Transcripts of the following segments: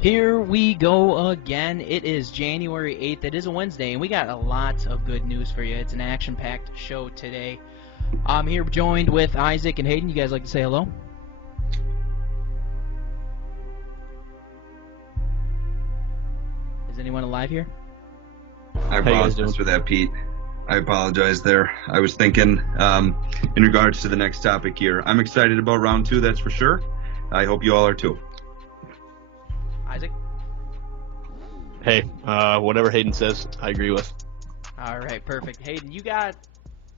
Here we go again. It is January 8th. It is a Wednesday, and we got a lot of good news for you. It's an action-packed show today. I'm here joined with Isaac and Hayden. You guys like to say hello? Is anyone alive here? I apologize for that, Pete. I apologize there. I was thinking in regards to the next topic here. I'm excited about round two, that's for sure. I hope you all are too. Isaac? Hey, whatever Hayden says, I agree with. All right, perfect. Hayden,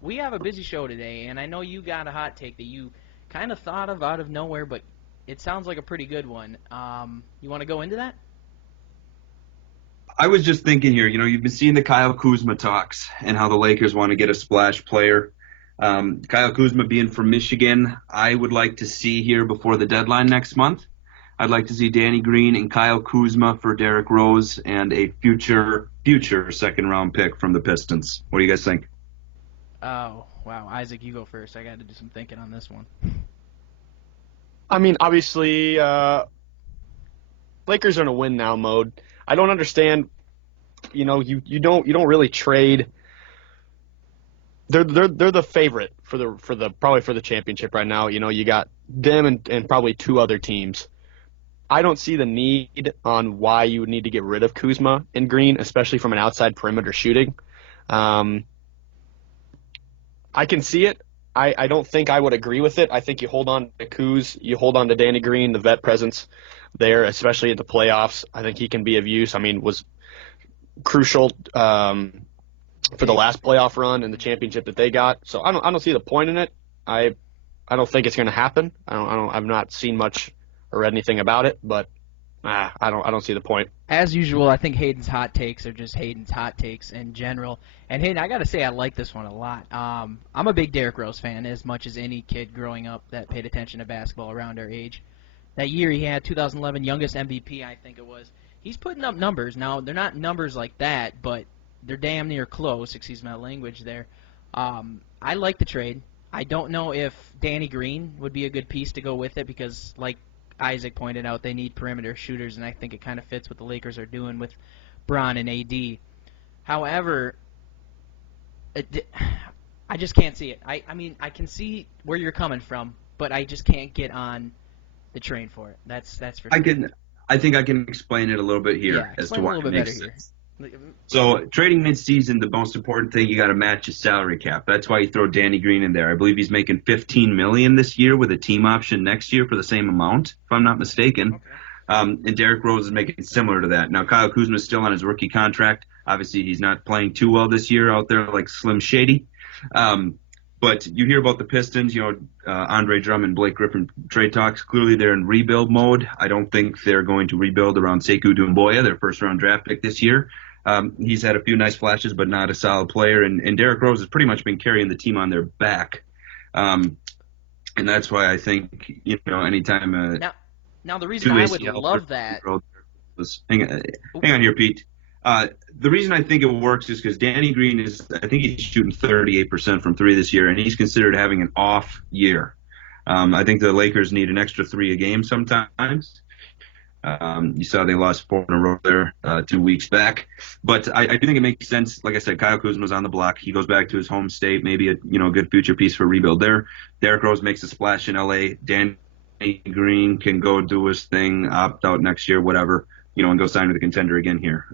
we have a busy show today, and I know you got a hot take that you kind of thought of out of nowhere, but it sounds like a pretty good one. You want to go into that? I was just thinking here, you've been seeing the Kyle Kuzma talks and how the Lakers want to get a splash player. Kyle Kuzma being from Michigan, I would like to see here before the deadline next month. I'd like to see Danny Green and Kyle Kuzma for Derrick Rose and a future second-round pick from the Pistons. What do you guys think? Oh, wow. Isaac, you go first. I got to do some thinking on this one. I mean, obviously, Lakers are in a win-now mode. I don't understand. You don't really trade. They're the favorite for the championship right now. You got them and probably two other teams. I don't see the need on why you would need to get rid of Kuzma and Green, especially from an outside perimeter shooting. I can see it. I don't think I would agree with it. I think you hold on to Kuz, you hold on to Danny Green, the vet presence there, especially at the playoffs. I think he can be of use. I mean, was crucial for the last playoff run and the championship that they got. So I don't see the point in it. I don't think it's going to happen. I've not seen much or read anything about it, but I don't see the point. As usual, I think Hayden's hot takes are just Hayden's hot takes in general. And Hayden, I got to say I like this one a lot. I'm a big Derrick Rose fan, as much as any kid growing up that paid attention to basketball around our age. That year he had 2011 youngest MVP, I think it was. He's putting up numbers. Now, they're not numbers like that, but they're damn near close, excuse my language there. I like the trade. I don't know if Danny Green would be a good piece to go with it because, like Isaac pointed out, they need perimeter shooters, and I think it kind of fits what the Lakers are doing with Bron and AD. However, I just can't see it. I mean, I can see where you're coming from, but I just can't get on the train for it. That's for sure. I think I can explain it a little bit here as to why it makes sense. So trading mid-season, the most important thing, you got to match his salary cap. That's why you throw Danny Green in there. I believe he's making $15 million this year with a team option next year for the same amount, if I'm not mistaken. Okay. And Derrick Rose is making similar to that. Now, Kyle Kuzma is still on his rookie contract. Obviously, he's not playing too well this year out there like Slim Shady. But you hear about the Pistons, Andre Drummond, Blake Griffin trade talks. Clearly, they're in rebuild mode. I don't think they're going to rebuild around Sekou Doumbouya, their first-round draft pick this year. He's had a few nice flashes, but not a solid player. And Derrick Rose has pretty much been carrying the team on their back. And that's why I think, anytime Now the reason I would love that. Hang on here, Pete. The reason I think it works is because Danny Green I think he's shooting 38% from three this year, and he's considered having an off year. I think the Lakers need an extra three a game sometimes. You saw they lost 4 in a row there 2 weeks back. But I do think it makes sense. Like I said, Kyle Kuzma's on the block. He goes back to his home state, maybe a good future piece for rebuild there. Derrick Rose makes a splash in L.A. Danny Green can go do his thing, opt out next year, whatever, and go sign with a contender again here.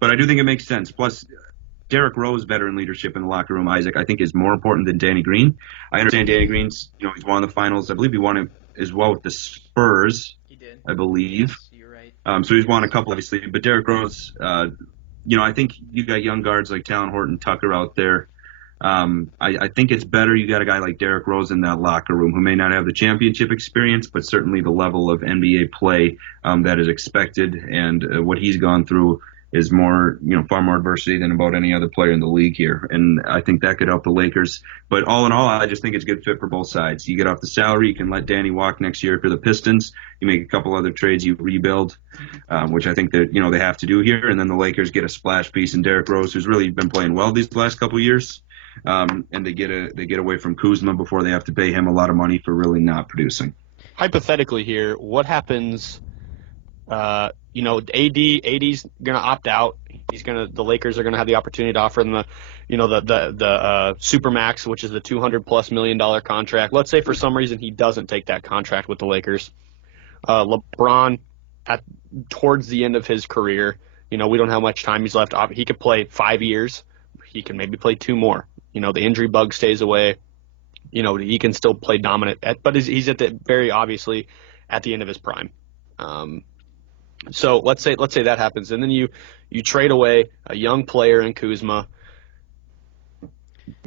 But I do think it makes sense. Plus, Derrick Rose, veteran leadership in the locker room, Isaac, I think is more important than Danny Green. I understand Danny Green's, he's won the finals. I believe he won it as well with the Spurs. He did. I believe. Yes, you're right. So he's won a couple, obviously. But Derrick Rose, I think you got young guards like Talon Horton Tucker out there. I think it's better you got a guy like Derrick Rose in that locker room who may not have the championship experience, but certainly the level of NBA play that is expected, and what he's gone through is more, far more adversity than about any other player in the league here. And I think that could help the Lakers. But all in all, I just think it's a good fit for both sides. You get off the salary, you can let Danny walk next year for the Pistons. You make a couple other trades, you rebuild, which I think that, they have to do here. And then the Lakers get a splash piece in Derrick Rose, who's really been playing well these last couple of years. And they get away from Kuzma before they have to pay him a lot of money for really not producing. Hypothetically here, what happens AD's gonna opt out. The Lakers are gonna have the opportunity to offer him the Supermax, which is the $200+ million contract. Let's say for some reason he doesn't take that contract with the Lakers. LeBron, towards the end of his career, we don't know how much time he's left. He could play 5 years. He can maybe play 2 more. The injury bug stays away. He can still play dominant, but he's very obviously at the end of his prime. So let's say that happens, and then you trade away a young player in Kuzma.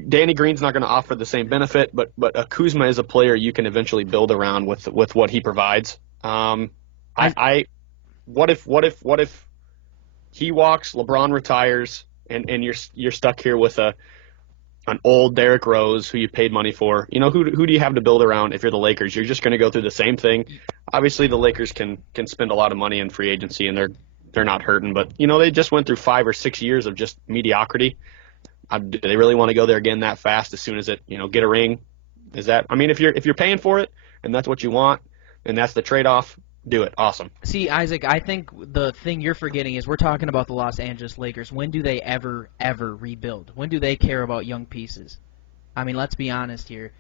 Danny Green's not going to offer the same benefit, but Kuzma is a player you can eventually build around with what he provides. What if he walks, LeBron retires, and you're stuck here with an old Derrick Rose who you paid money for? Who do you have to build around if you're the Lakers? You're just going to go through the same thing. Obviously, the Lakers can spend a lot of money in free agency, and they're not hurting. But they just went through 5 or 6 years of just mediocrity. Do they really want to go there again that fast as soon as get a ring? If you're paying for it and that's what you want and that's the trade-off, do it. Awesome. See, Isaac, I think the thing you're forgetting is we're talking about the Los Angeles Lakers. When do they ever rebuild? When do they care about young pieces? Let's be honest here.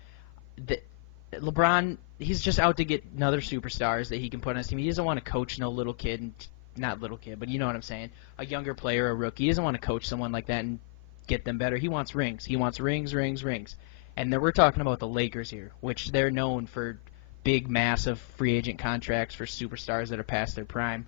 LeBron, he's just out to get another superstars that he can put on his team. He doesn't want to coach no little kid, not little kid, but you know what I'm saying, a younger player, a rookie. He doesn't want to coach someone like that and get them better. He wants rings. He wants rings. And then we're talking about the Lakers here, which they're known for big, massive free agent contracts for superstars that are past their prime,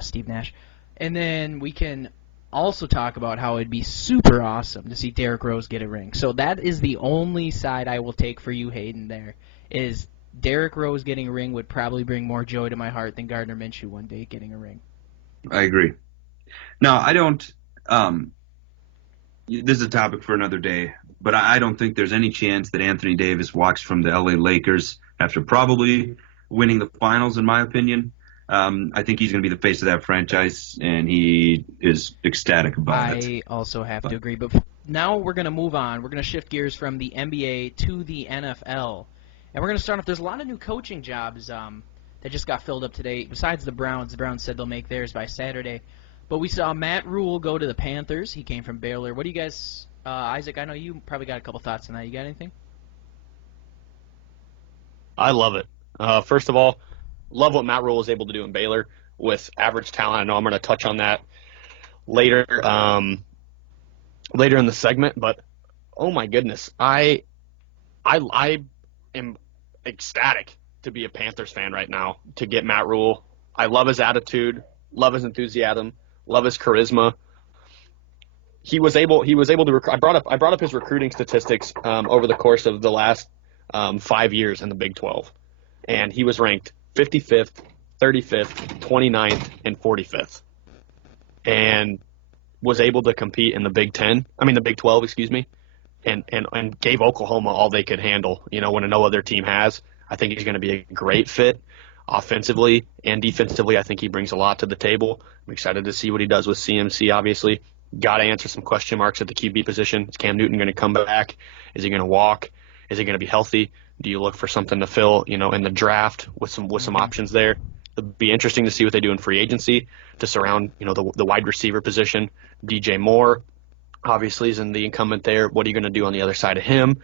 Steve Nash. And then we can also talk about how it'd be super awesome to see Derrick Rose get a ring. So that is the only side I will take for you, Hayden, there, is Derrick Rose getting a ring would probably bring more joy to my heart than Gardner Minshew one day getting a ring. I agree. Now, I don't this is a topic for another day, but I don't think there's any chance that Anthony Davis walks from the LA Lakers after probably winning the finals, in my opinion. I think he's going to be the face of that franchise, and he is ecstatic about it. I also have to agree. But now we're going to move on. We're going to shift gears from the NBA to the NFL. And we're going to start off. There's a lot of new coaching jobs that just got filled up today. Besides the Browns said they'll make theirs by Saturday. But we saw Matt Rule go to the Panthers. He came from Baylor. What do you guys, Isaac, I know you probably got a couple thoughts on that. You got anything? I love it. First of all, love what Matt Rule was able to do in Baylor with average talent. I know I'm going to touch on that later in the segment, but oh my goodness, I am ecstatic to be a Panthers fan right now, to get Matt Rule. I love his attitude, love his enthusiasm, love his charisma. He was able to I brought up his recruiting statistics over the course of the last 5 years in the Big 12, and he was ranked 55th, 35th, 29th, and 45th, and was able to compete in the Big 12, excuse me, and gave Oklahoma all they could handle, when no other team has. I think he's going to be a great fit offensively and defensively. I think he brings a lot to the table. I'm excited to see what he does with CMC, obviously. Got to answer some question marks at the QB position. Is Cam Newton going to come back? Is he going to walk? Is he going to be healthy? Do you look for something to fill, in the draft with some options there? It'll be interesting to see what they do in free agency to surround, the wide receiver position. DJ Moore, obviously, is in the incumbent there. What are you going to do on the other side of him?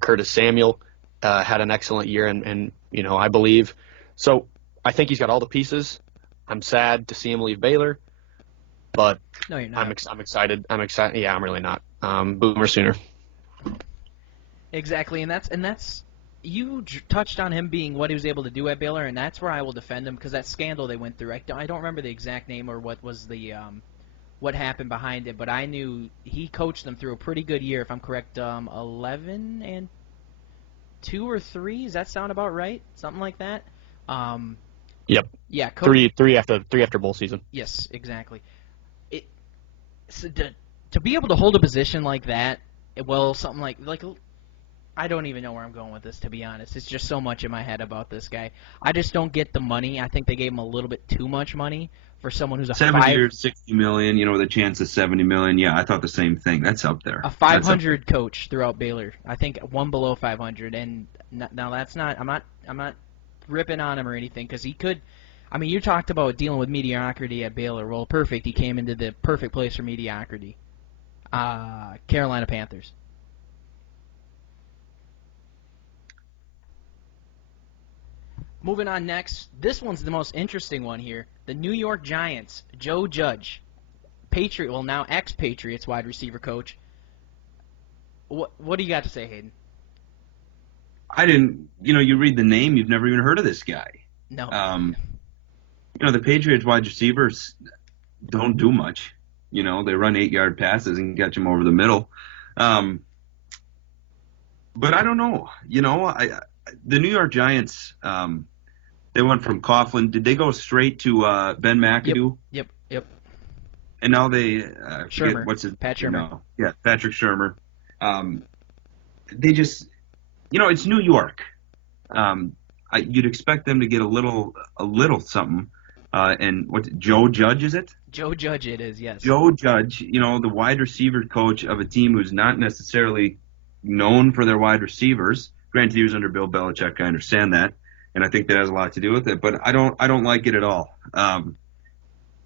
Curtis Samuel had an excellent year, and I believe. So I think he's got all the pieces. I'm sad to see him leave Baylor, but no, you're not. I'm excited. Yeah, I'm really not. Boomer Sooner. Exactly, and that's you touched on him being what he was able to do at Baylor, and that's where I will defend him, because that scandal they went through. I don't remember the exact name or what was the what happened behind it, but I knew he coached them through a pretty good year, if I'm correct. 11 and 2 or 3. Does that sound about right? Something like that. Yep. Yeah. Three after bowl season. Yes, exactly. So to be able to hold a position like that, something like I don't even know where I'm going with this, to be honest. It's just so much in my head about this guy. I just don't get the money. I think they gave him a little bit too much money for someone who's a 7 years, $60 million, with a chance of $70 million. Yeah, I thought the same thing. That's up there. A 500 coach throughout Baylor. I think one below 500. And now that's not. I'm not ripping on him or anything, because he could. I mean, you talked about dealing with mediocrity at Baylor. Well, perfect. He came into the perfect place for mediocrity. Carolina Panthers. Moving on next. This one's the most interesting one here. The New York Giants. Joe Judge. Now ex-Patriots wide receiver coach. What do you got to say, Hayden? I didn't, you read the name, you've never even heard of this guy. No. The Patriots wide receivers don't do much. They run 8-yard passes and catch them over the middle. But I don't know. The New York Giants, they went from Coughlin. Did they go straight to Ben McAdoo? Yep. And now they Shurmur. What's his Pat Shurmur. No. Yeah, Patrick Shurmur. They just, it's New York. You'd expect them to get a little something. And what's Joe Judge, is it? Joe Judge it is, yes. Joe Judge, the wide receiver coach of a team who's not necessarily known for their wide receivers. Granted, he was under Bill Belichick. I understand that, and I think that has a lot to do with it. But I don't like it at all.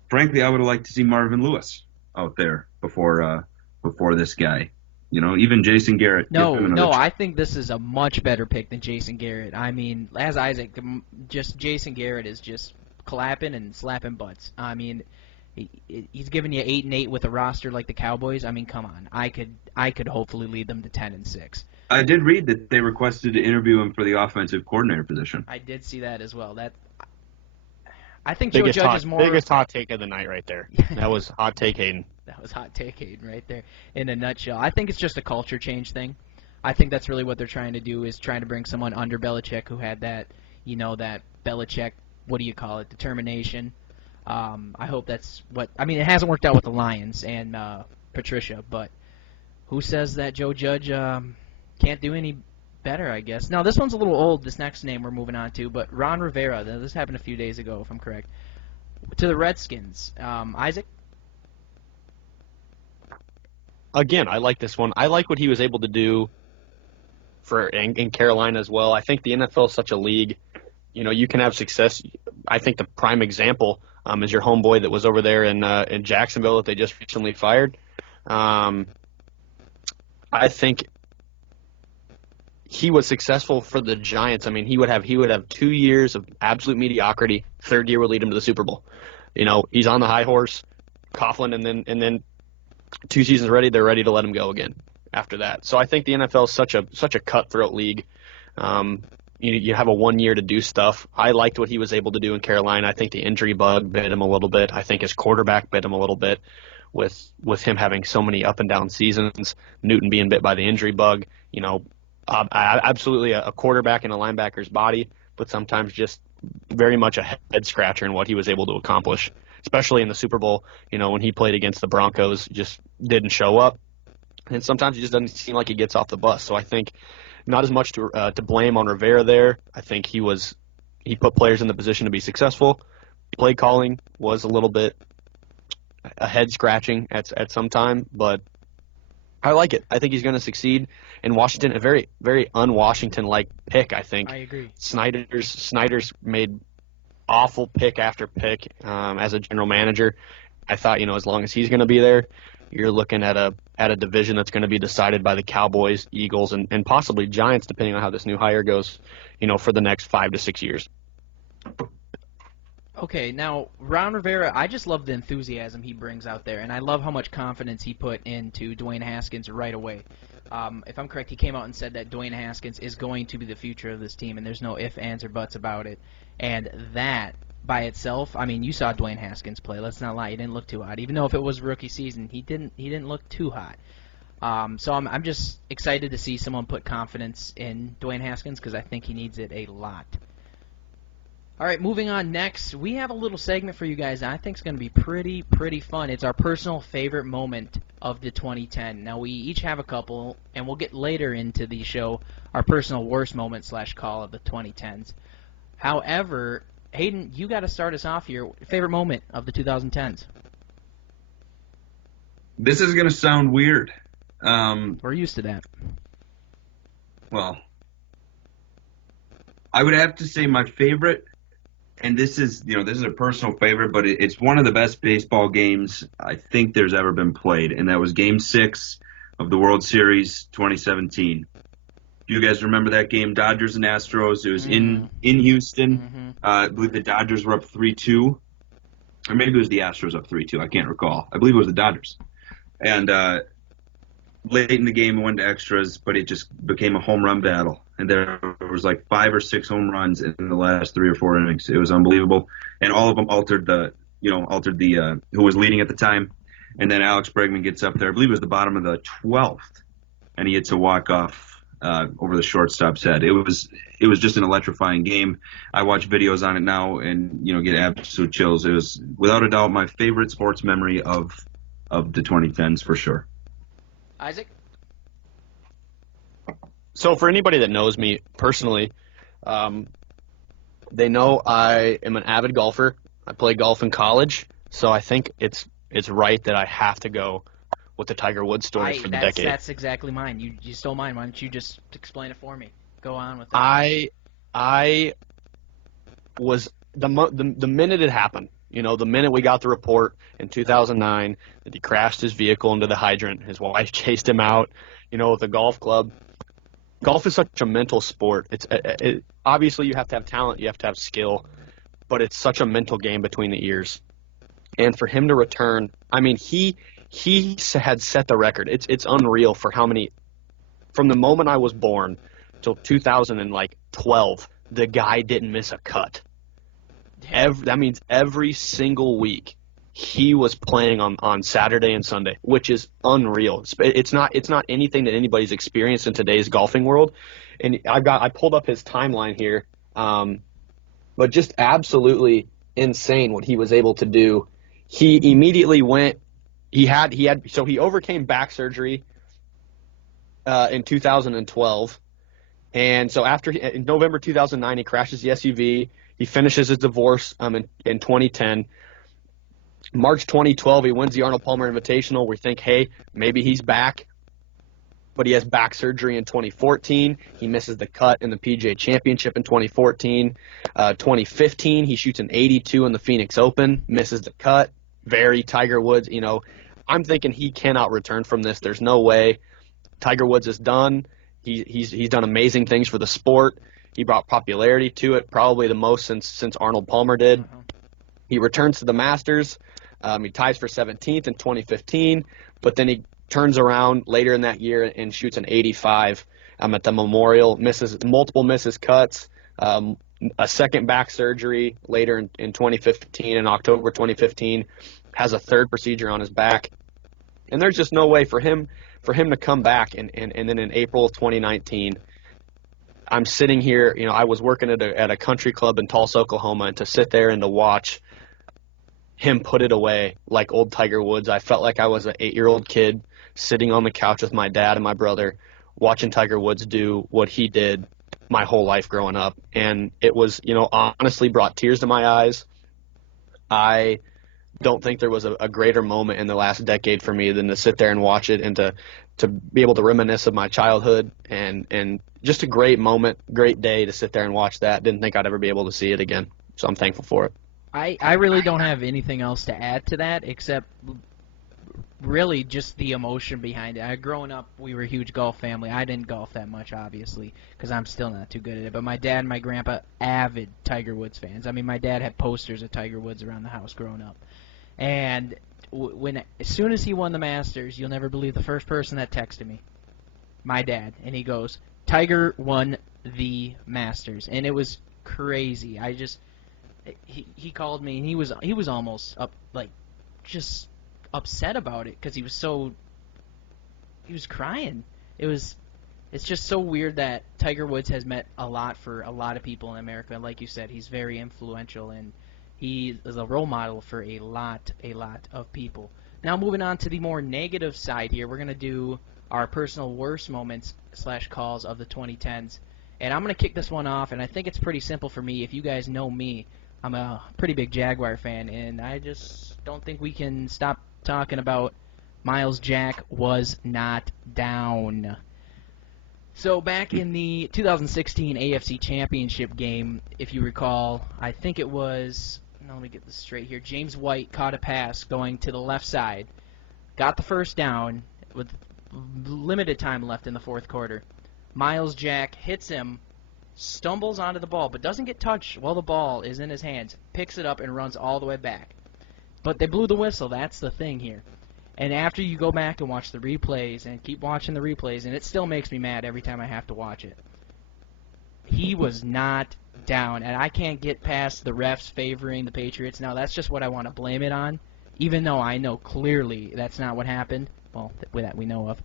Frankly, I would have liked to see Marvin Lewis out there before this guy. Even Jason Garrett. No, I think this is a much better pick than Jason Garrett. I mean, as Isaac, just Jason Garrett is just clapping and slapping butts. I mean, he's giving you 8-8 with a roster like the Cowboys. I mean, come on. I could hopefully lead them to 10-6. I did read that they requested to interview him for the offensive coordinator position. I did see that as well. I think Joe Judge is more biggest hot take of the night right there. That was hot take Hayden. That was hot take Hayden right there in a nutshell. I think it's just a culture change thing. I think that's really what they're trying to do, is trying to bring someone under Belichick who had that, that Belichick, what do you call it, determination. I hope that's what – I mean, it hasn't worked out with the Lions and Patricia, but who says that Joe Judge can't do any better, I guess. Now, this one's a little old, this next name we're moving on to, but Ron Rivera, this happened a few days ago, if I'm correct, to the Redskins. Isaac? Again, I like this one. I like what he was able to do in Carolina as well. I think the NFL is such a league. You can have success. I think the prime example is your homeboy that was over there in Jacksonville that they just recently fired. I think he was successful for the Giants. I mean, he would have 2 years of absolute mediocrity. Third year would lead him to the Super Bowl. He's on the high horse, Coughlin, and then 2 seasons ready, they're ready to let him go again after that. So I think the NFL is such a cutthroat league. You have a 1 year to do stuff. I liked what he was able to do in Carolina. I think the injury bug bit him a little bit. I think his quarterback bit him a little bit with him having so many up and down seasons. Newton being bit by the injury bug. Absolutely a quarterback in a linebacker's body, but sometimes just very much a head scratcher in what he was able to accomplish, especially in the Super Bowl. When he played against the Broncos, just didn't show up, and sometimes he just doesn't seem like he gets off the bus. So I think not as much to blame on Rivera there. I think he put players in the position to be successful. Play calling was a little bit a head scratching at some time, but I like it. I think he's going to succeed in Washington. A very, very un-Washington-like pick, I think. I agree. Snyder's made awful pick after pick as a general manager. I thought, as long as he's going to be there, you're looking at a division that's going to be decided by the Cowboys, Eagles, and possibly Giants, depending on how this new hire goes, for the next 5 to 6 years. Okay, now, Ron Rivera, I just love the enthusiasm he brings out there, and I love how much confidence he put into Dwayne Haskins right away. If I'm correct, he came out and said that Dwayne Haskins is going to be the future of this team, and there's no ifs, ands, or buts about it. And that, by itself, I mean, you saw Dwayne Haskins play. Let's not lie, he didn't look too hot. Even though if it was rookie season, he didn't look too hot. So I'm just excited to see someone put confidence in Dwayne Haskins because I think he needs it a lot. All right, moving on next, we have a little segment for you guys that I think is going to be pretty fun. It's our personal favorite moment of the 2010. Now, we each have a couple, and we'll get later into the show our personal worst moment / call of the 2010s. However, Hayden, you got to start us off here. Favorite moment of the 2010s? This is going to sound weird. We're used to that. Well, I would have to say my favorite and this is a personal favorite, but it's one of the best baseball games I think there's ever been played, and that was Game 6 of the World Series 2017. You guys remember that game, Dodgers and Astros? It was in Houston. Mm-hmm. I believe the Dodgers were up 3-2, or maybe it was the Astros up 3-2. I can't recall. I believe it was the Dodgers. And late in the game, it went to extras, but it just became a home run battle. And there was like 5 or 6 home runs in the last 3 or 4 innings. It was unbelievable, and all of them altered the who was leading at the time. And then Alex Bregman gets up there. I believe it was the bottom of the 12th, and he hits a walk off over the shortstop's head. It was just an electrifying game. I watch videos on it now and get absolute chills. It was without a doubt my favorite sports memory of the 2010s for sure. Isaac? So for anybody that knows me personally, they know I am an avid golfer. I played golf in college, so I think it's right that I have to go with the Tiger Woods story for the decade. That's exactly mine. You stole mine. Why don't you just explain it for me? Go on with that. I was the minute it happened. The minute we got the report in 2009 that he crashed his vehicle into the hydrant, his wife chased him out. With a golf club. Golf is such a mental sport. Obviously you have to have talent, you have to have skill, but it's such a mental game between the ears. And for him to return, I mean, he had set the record. It's unreal for how many, from the moment I was born till 2012, the guy didn't miss a cut. That means every single week he was playing on Saturday and Sunday, which is unreal. It's not anything that anybody's experienced in today's golfing world. And I pulled up his timeline here, but just absolutely insane what he was able to do. He immediately went. He overcame back surgery in 2012, and so in November 2009 he crashes the SUV. He finishes his divorce in 2010. March 2012, he wins the Arnold Palmer Invitational. We think, hey, maybe he's back. But he has back surgery in 2014. He misses the cut in the PGA Championship in 2014. 2015, he shoots an 82 in the Phoenix Open, misses the cut. Very Tiger Woods. I'm thinking he cannot return from this. There's no way. Tiger Woods is done. He's done amazing things for the sport. He brought popularity to it, probably the most since Arnold Palmer did. He returns to the Masters. He ties for 17th in 2015, but then he turns around later in that year and shoots an 85 at the Memorial, misses cuts, a second back surgery later in 2015, in October 2015, has a third procedure on his back. And there's just no way for him to come back. And then in April of 2019, I'm sitting here, I was working at a country club in Tulsa, Oklahoma, and to sit there and to watch him put it away like old Tiger Woods. I felt like I was an 8-year-old kid sitting on the couch with my dad and my brother watching Tiger Woods do what he did my whole life growing up. And it was, honestly brought tears to my eyes. I don't think there was a greater moment in the last decade for me than to sit there and watch it and to be able to reminisce of my childhood and just a great moment, great day to sit there and watch that. Didn't think I'd ever be able to see it again. So I'm thankful for it. I really don't have anything else to add to that except really just the emotion behind it. Growing up, we were a huge golf family. I didn't golf that much, obviously, because I'm still not too good at it. But my dad and my grandpa, avid Tiger Woods fans. I mean, my dad had posters of Tiger Woods around the house growing up. And as soon as he won the Masters, you'll never believe the first person that texted me. My dad. And he goes, Tiger won the Masters. And it was crazy. He called me, and he was almost just upset about it because he was crying. It's just so weird that Tiger Woods has meant a lot for a lot of people in America. And like you said, he's very influential, and he is a role model for a lot of people. Now moving on to the more negative side here, we're going to do our personal worst moments / calls of the 2010s. And I'm going to kick this one off, and I think it's pretty simple for me. If you guys know me, I'm a pretty big Jaguar fan, and I just don't think we can stop talking about Miles Jack was not down. So back in the 2016 AFC Championship game, if you recall, I think it was, now let me get this straight here, James White caught a pass going to the left side, got the first down with limited time left in the fourth quarter. Miles Jack hits him, stumbles onto the ball, but doesn't get touched while the ball is in his hands, picks it up and runs all the way back. But they blew the whistle. That's the thing here. And after you go back and watch the replays and keep watching the replays, and it still makes me mad every time I have to watch it, he was not down. And I can't get past the refs favoring the Patriots. Now, that's just what I want to blame it on, even though I know clearly that's not what happened. Well, that we know of.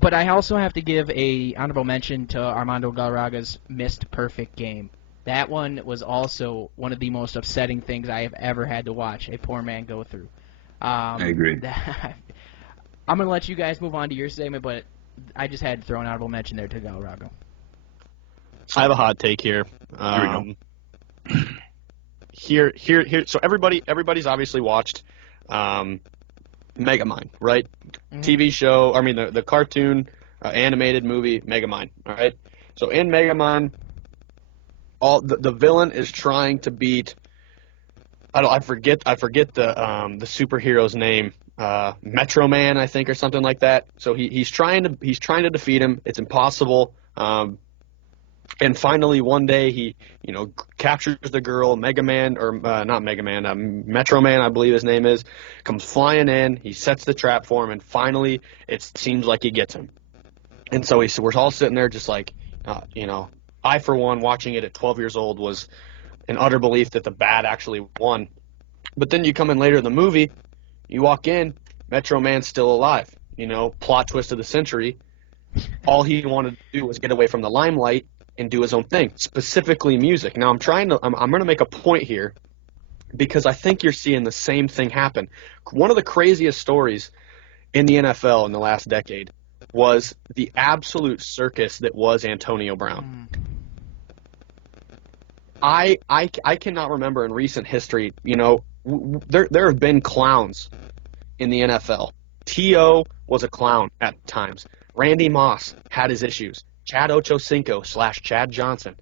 But I also have to give a honorable mention to Armando Galarraga's missed perfect game. That one was also one of the most upsetting things I have ever had to watch a poor man go through. I agree. I'm going to let you guys move on to your segment, but I just had to throw an honorable mention there to Galarraga. I have a hot take here. Here we go. Here. So everybody's obviously watched Megamind, right? Mm-hmm. TV show. I mean, the cartoon animated movie Megamind. All right. So in Megamind, the villain is trying to beat. I forget the superhero's name. Metro Man, I think, or something like that. So he's trying to defeat him. It's impossible. And finally, one day he captures the girl. Mega Man, or not Mega Man, Metro Man, I believe his name is, comes flying in. He sets the trap for him, and finally it seems like he gets him. And so we're all sitting there just like, I for one, watching it at 12 years old, was in utter belief that the bad actually won. But then you come in later in the movie, you walk in, Metro Man's still alive. Plot twist of the century. All he wanted to do was get away from the limelight and do his own thing, specifically music. Now I'm going to make a point here because I think you're seeing the same thing happen. One of the craziest stories in the NFL in the last decade was the absolute circus that was Antonio Brown. I cannot remember in recent history, there have been clowns in the NFL. T.O. was a clown at times. Randy Moss had his issues. Chad Ochocinco / Chad Johnson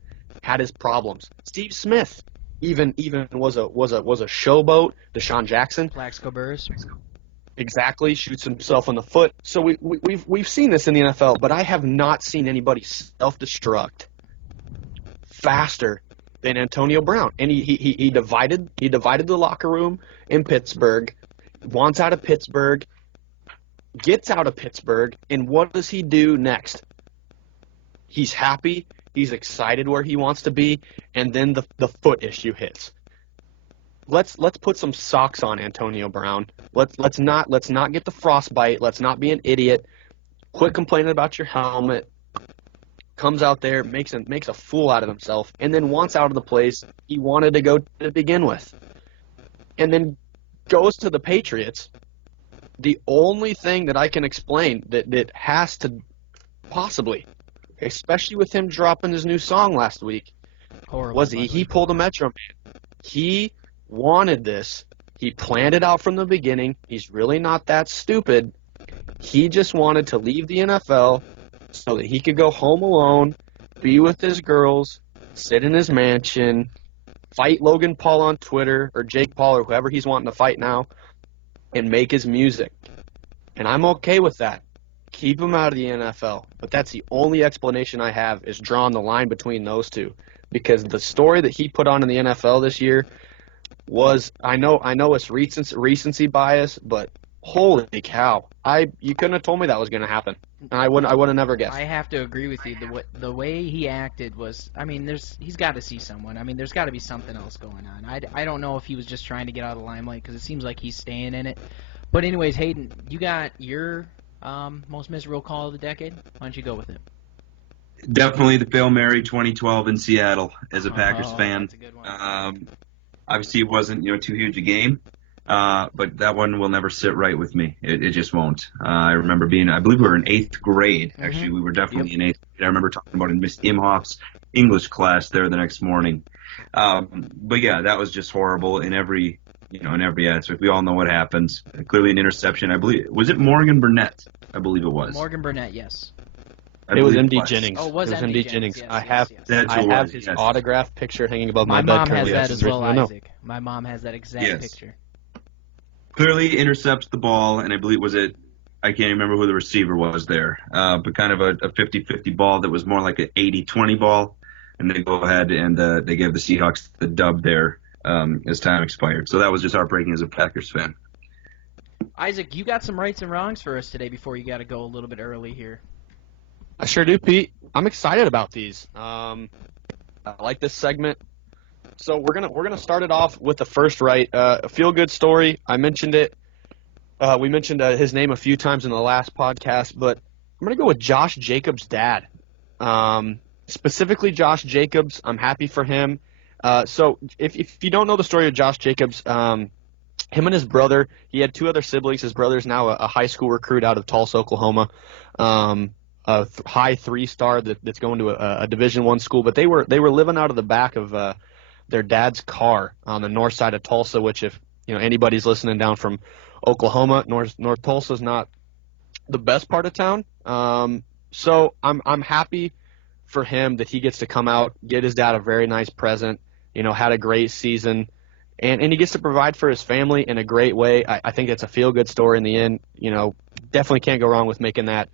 had his problems. Steve Smith even was a showboat. Deshaun Jackson, Plaxico Burress. Exactly, shoots himself in the foot. So we've seen this in the NFL, but I have not seen anybody self-destruct faster than Antonio Brown. And he divided the locker room in Pittsburgh, wants out of Pittsburgh, gets out of Pittsburgh, and what does he do next? He's happy, he's excited where he wants to be, and then the foot issue hits. Let's put some socks on Antonio Brown. Let's not get the frostbite. Let's not be an idiot. Quit complaining about your helmet. Comes out there, makes a fool out of himself, and then wants out of the place he wanted to go to begin with. And then goes to the Patriots. The only thing that I can explain that has to possibly, especially with him dropping his new song last week, was he pulled a Metro Man. He wanted this. He planned it out from the beginning. He's really not that stupid. He just wanted to leave the NFL so that he could go home alone, be with his girls, sit in his mansion, fight Logan Paul on Twitter, or Jake Paul, or whoever he's wanting to fight now, and make his music. And I'm okay with that. Keep him out of the NFL. But that's the only explanation I have, is drawing the line between those two. Because the story that he put on in the NFL this year was, I know it's recency bias, but holy cow. You couldn't have told me that was going to happen. And I would have never guessed. I have to agree with you. The way he acted was, he's got to see someone. There's got to be something else going on. I don't know if he was just trying to get out of the limelight, because it seems like he's staying in it. But anyways, Hayden, you got your most miserable call of the decade. Why don't you go with it? Definitely the Hail Mary 2012 in Seattle as a Packers fan. That's a good one. Obviously, it wasn't too huge a game. But that one will never sit right with me. It just won't. I remember I believe we were in 8th grade. Mm-hmm. Actually, we were definitely in 8th grade. I remember talking about it in Miss Imhoff's English class there the next morning. But yeah, that was just horrible in every aspect. We all know what happens. Clearly an interception. I believe, was it Morgan Burnett? I believe it was. Morgan Burnett, yes. It was believe MD was. Jennings. Oh, it was MD Jennings. Jennings. Yes, I yes, have yes. That's I who it have was, his yes. autographed picture hanging above My my bed mom has currently. that That's as the well, reason I know. Isaac. My mom has that exact Yes. picture. Clearly intercepts the ball, and I believe I can't remember who the receiver was there, but kind of a 50-50 ball that was more like an 80-20 ball, and they go ahead and they gave the Seahawks the dub there as time expired. So that was just heartbreaking as a Packers fan. Isaac, you got some rights and wrongs for us today before you got to go a little bit early here. I sure do, Pete. I'm excited about these. I like this segment. So we're gonna start it off with the first right. A feel good story. I mentioned it. We mentioned his name a few times in the last podcast, but I'm gonna go with Josh Jacobs' dad. Specifically, Josh Jacobs. I'm happy for him. So if you don't know the story of Josh Jacobs, him and his brother, he had two other siblings. His brother's now a high school recruit out of Tulsa, Oklahoma. A high 3-star that's going to a Division I school, but they were living out of the back of their dad's car on the north side of Tulsa. Which, if anybody's listening down from Oklahoma, North Tulsa is not the best part of town. So I'm happy for him that he gets to come out, get his dad a very nice present. Had a great season, and he gets to provide for his family in a great way. I think it's a feel good story in the end. Definitely can't go wrong with making that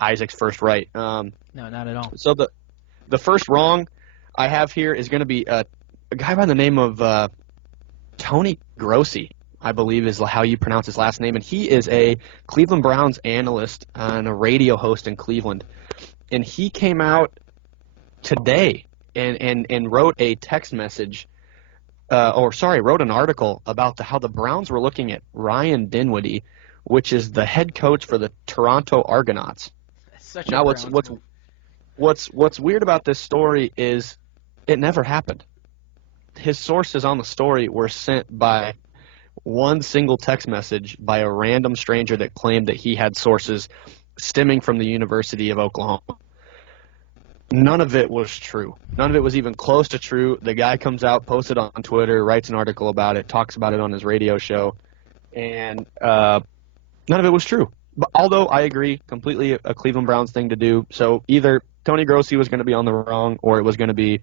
Isaac's first right. No, not at all. So the first wrong I have here is going to be a guy by the name of Tony Grossi, I believe is how you pronounce his last name, and he is a Cleveland Browns analyst and a radio host in Cleveland. And he came out today and wrote a text message, wrote an article about how the Browns were looking at Ryan Dinwiddie, which is the head coach for the Toronto Argonauts. Such Now, a what's weird about this story is it never happened. His sources on the story were sent by one single text message by a random stranger that claimed that he had sources stemming from the University of Oklahoma. None of it was true. None of it was even close to true. The guy comes out, posts it on Twitter, writes an article about it, talks about it on his radio show, and none of it was true. But although I agree, completely a Cleveland Browns thing to do. So either Tony Grossi was going to be on the wrong, or it was going to be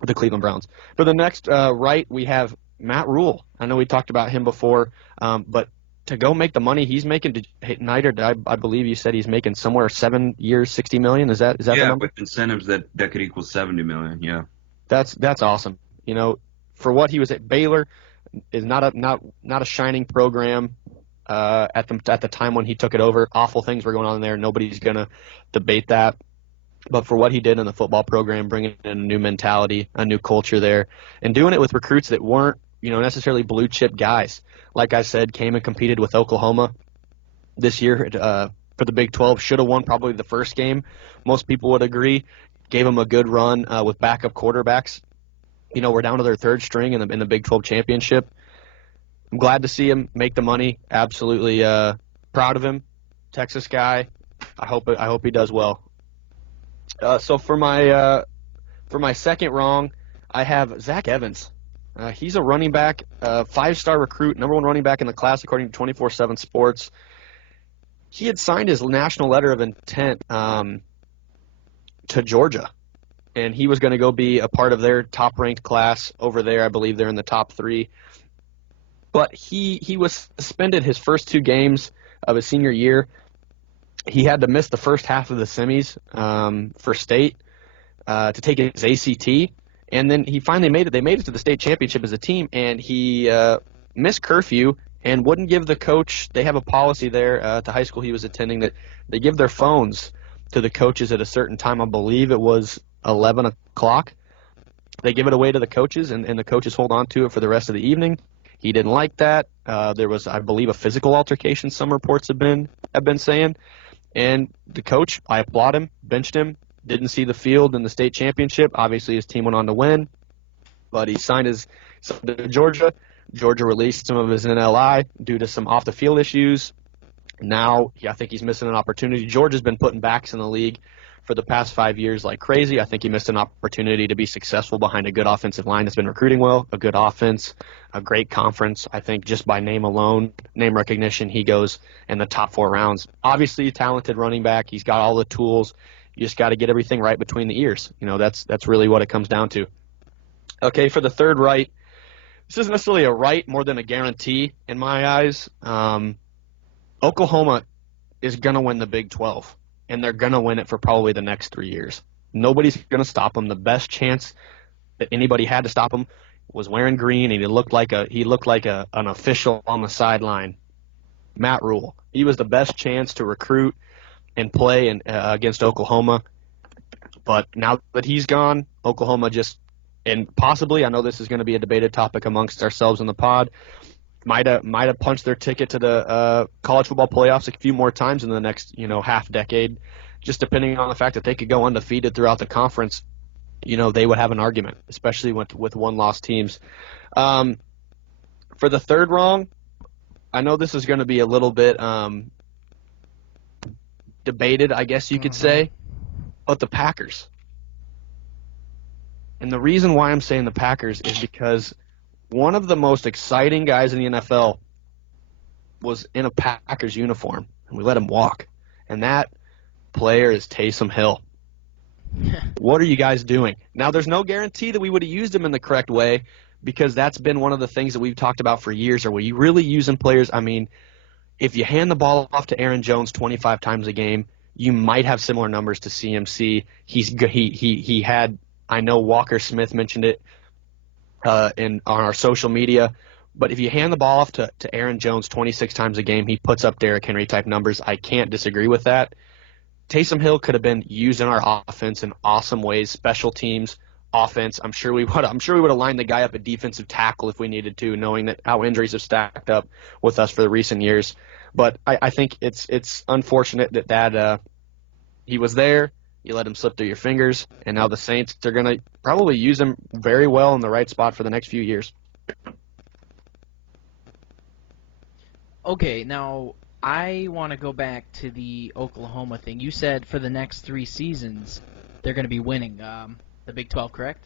the Cleveland Browns. For the next right, we have Matt Rule. I know we talked about him before, but to go make the money he's making, Nider, I believe you said he's making somewhere 7 years, $60 million. Is that the number? With incentives that could equal $70 million. Yeah, that's awesome. For what he was at Baylor, is not a shining program. At the time when he took it over, awful things were going on there. Nobody's gonna debate that. But for what he did in the football program, bringing in a new mentality, a new culture there, and doing it with recruits that weren't, necessarily blue chip guys. Like I said, came and competed with Oklahoma this year for the Big 12. Should have won probably the first game. Most people would agree. Gave them a good run with backup quarterbacks. We're down to their third string in the Big 12 championship. I'm glad to see him make the money. Absolutely proud of him. Texas guy. I hope he does well. So for my second wrong, I have Zach Evans. He's a running back, 5-star recruit, number 1 running back in the class according to 24/7 Sports. He had signed his national letter of intent to Georgia, and he was going to go be a part of their top-ranked class over there. I believe they're in the top 3. But he was suspended his first 2 games of his senior year. He had to miss the first half of the semis for state to take his ACT, and then he finally made it. They made it to the state championship as a team, and he missed curfew and wouldn't give the coach. They have a policy there at the high school he was attending that they give their phones to the coaches at a certain time. I believe it was 11 o'clock. They give it away to the coaches, and the coaches hold on to it for the rest of the evening. He didn't like that. There was, I believe, a physical altercation, some reports have been saying. And the coach, I applaud him, benched him, didn't see the field in the state championship. Obviously, his team went on to win. But he signed to Georgia. Georgia released some of his NLI due to some off-the-field issues. Now, I think he's missing an opportunity. Georgia's been putting backs in the league for the past 5 years like crazy. I think he missed an opportunity to be successful behind a good offensive line that's been recruiting well, a good offense, a great conference. I think just by name alone, name recognition, he goes in the top 4 rounds. Obviously, a talented running back. He's got all the tools. You just got to get everything right between the ears. That's really what it comes down to. Okay, for the third right, this isn't necessarily a right more than a guarantee in my eyes. Oklahoma is going to win the Big 12, and they're going to win it for probably the next 3 years. Nobody's going to stop them. The best chance that anybody had to stop him was wearing green, and he looked like an official on the sideline. Matt Rule. He was the best chance to recruit and play against Oklahoma. But now that he's gone, Oklahoma and possibly, I know this is going to be a debated topic amongst ourselves in the pod, might have punched their ticket to the college football playoffs a few more times in the next half decade, just depending on the fact that they could go undefeated throughout the conference. They would have an argument, especially with one-loss teams. For the third wrong, I know this is going to be a little bit debated, I guess you could say, but the Packers. And the reason why I'm saying the Packers is because one of the most exciting guys in the NFL was in a Packers uniform, and we let him walk. And that player is Taysom Hill. What are you guys doing? Now, there's no guarantee that we would have used him in the correct way, because that's been one of the things that we've talked about for years. Are we really using players? I mean, if you hand the ball off to Aaron Jones 25 times a game, you might have similar numbers to CMC. He had, I know Walker Smith mentioned it on our social media, but if you hand the ball off to Aaron Jones 26 times a game, he puts up Derrick Henry type numbers. I can't disagree with that. Taysom Hill could have been used in our offense in awesome ways, special teams, offense. I'm sure we would have lined the guy up at defensive tackle if we needed to, knowing that how injuries have stacked up with us for the recent years. But I think it's unfortunate that he was there. You let him slip through your fingers, and now the Saints are going to probably use him very well in the right spot for the next few years. Okay, now I want to go back to the Oklahoma thing. You said for the next 3 seasons they're going to be winning the Big 12, correct?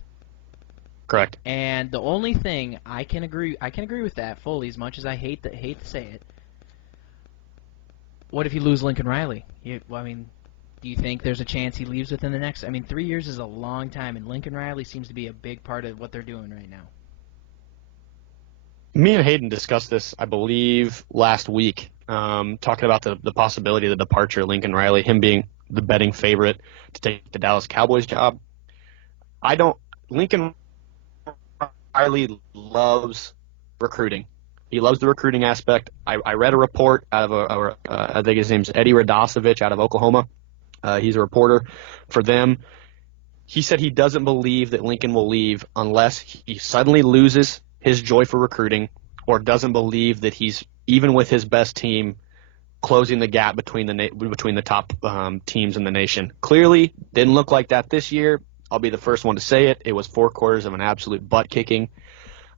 Correct. And the only thing I can agree with that fully, as much as I hate to say it. What if you lose Lincoln Riley? Do you think there's a chance he leaves within the next? 3 years is a long time, and Lincoln Riley seems to be a big part of what they're doing right now. Me and Hayden discussed this, I believe, last week, talking about the possibility of the departure of Lincoln Riley, him being the betting favorite to take the Dallas Cowboys job. Lincoln Riley loves recruiting. He loves the recruiting aspect. I read a report out of I think his name's Eddie Radosevich out of Oklahoma. He's a reporter for them. He said he doesn't believe that Lincoln will leave unless he suddenly loses his joy for recruiting, or doesn't believe that he's, even with his best team, closing the gap between the top teams in the nation. Clearly, didn't look like that this year. I'll be the first one to say it. It was 4 quarters of an absolute butt kicking.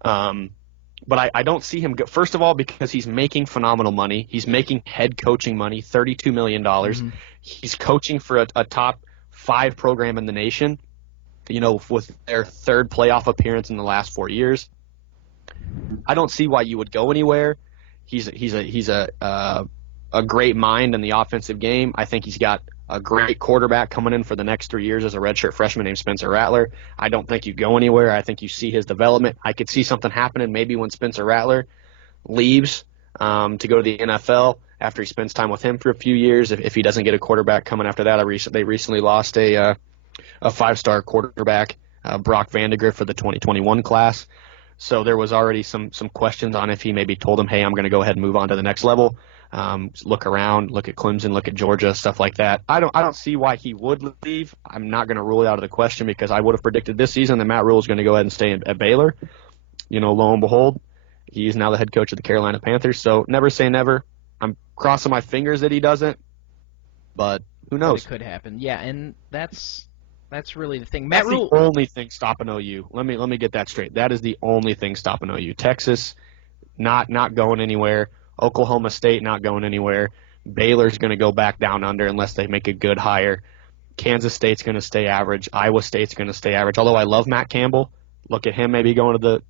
But I don't see him go, first of all, because he's making phenomenal money. He's making head coaching money, $32 million. Mm-hmm. He's coaching for a top 5 program in the nation, with their 3rd playoff appearance in the last 4 years. I don't see why you would go anywhere. He's a great mind in the offensive game. I think he's got a great quarterback coming in for the next 3 years as a redshirt freshman named Spencer Rattler. I don't think you go anywhere. I think you see his development. I could see something happening maybe when Spencer Rattler leaves to go to the NFL after he spends time with him for a few years. If he doesn't get a quarterback coming after that, they recently lost a 5-star quarterback, Brock Vandegrift, for the 2021 class. So there was already some questions on if he maybe told him, hey, I'm going to go ahead and move on to the next level. Look around, look at Clemson, look at Georgia, stuff like that. I don't see why he would leave. I'm not going to rule it out of the question, because I would have predicted this season that Matt Rule is going to go ahead and stay at Baylor. Lo and behold, he's now the head coach of the Carolina Panthers. So never say never. I'm crossing my fingers that he doesn't, but who knows? It could happen. Yeah, and that's really the thing. That's the only thing stopping OU. Let me get that straight. That is the only thing stopping OU. Texas not going anywhere. Oklahoma State not going anywhere. Baylor's going to go back down under unless they make a good hire. Kansas State's going to stay average. Iowa State's going to stay average. Although I love Matt Campbell. Look at him maybe going to